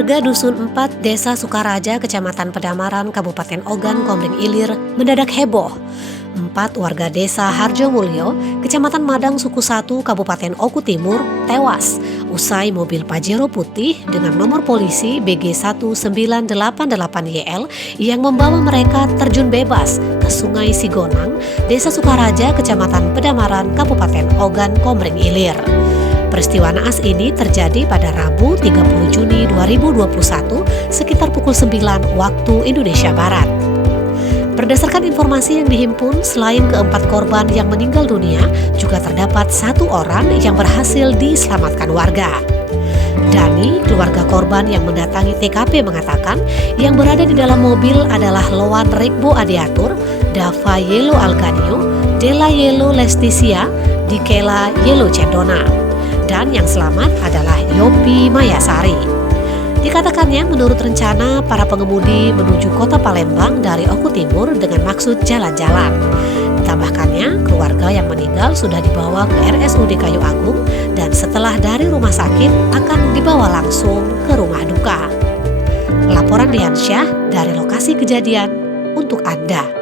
Warga Dusun 4, Desa Sukaraja, Kecamatan Pedamaran, Kabupaten Ogan Komering Ilir mendadak heboh. 4 warga desa Harjomulyo, Kecamatan Madang Suku 1, Kabupaten Oku Timur, tewas usai mobil Pajero putih dengan nomor polisi BG 1988YL yang membawa mereka terjun bebas ke Sungai Sigonang, Desa Sukaraja, Kecamatan Pedamaran, Kabupaten Ogan Komering Ilir. Peristiwa naas ini terjadi pada Rabu 30 Juni 2021 sekitar pukul 9 waktu Indonesia Barat. Berdasarkan informasi yang dihimpun, selain keempat korban yang meninggal dunia, juga terdapat 1 orang yang berhasil diselamatkan warga. Dani, keluarga korban yang mendatangi TKP mengatakan yang berada di dalam mobil adalah Loan Rekbo Adeatur, Dava Yelo Alganio, Dela Yelo Lestisia, Dikela Yelo Cendona. Dan yang selamat adalah Yopi Mayasari. Dikatakannya menurut rencana para pengemudi menuju kota Palembang dari Oku Timur dengan maksud jalan-jalan. Ditambahkannya keluarga yang meninggal sudah dibawa ke RSUD Kayu Agung dan setelah dari rumah sakit akan dibawa langsung ke rumah duka. Laporan Liansyah dari lokasi kejadian untuk Anda.